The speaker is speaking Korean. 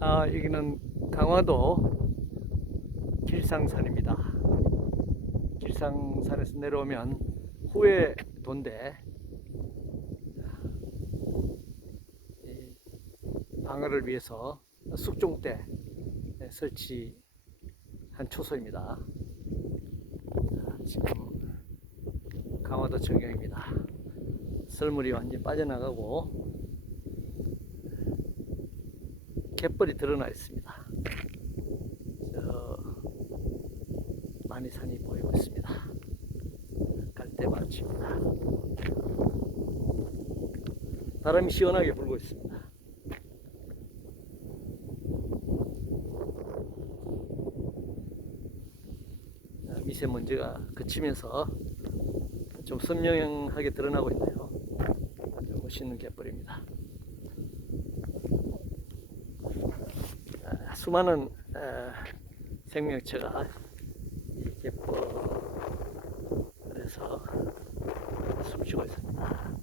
아, 여기는 강화도 길상산입니다. 길상산에서 내려오면 후회도인데 이 방어를 위해서 숙종대 설치한 초소입니다. 자, 지금 강화도 전경입니다. 썰물이 완전히 빠져나가고 갯벌이 드러나 있습니다. 저 많이 산이 보이고 있습니다. 갈대밭입니다. 바람이 시원하게 불고 있습니다. 자, 미세먼지가 그치면서 좀 선명하게 드러나고 있네요. 멋있는 갯벌입니다. 아, 수많은 아, 생명체가 이 갯벌에서 숨쉬고 있습니다.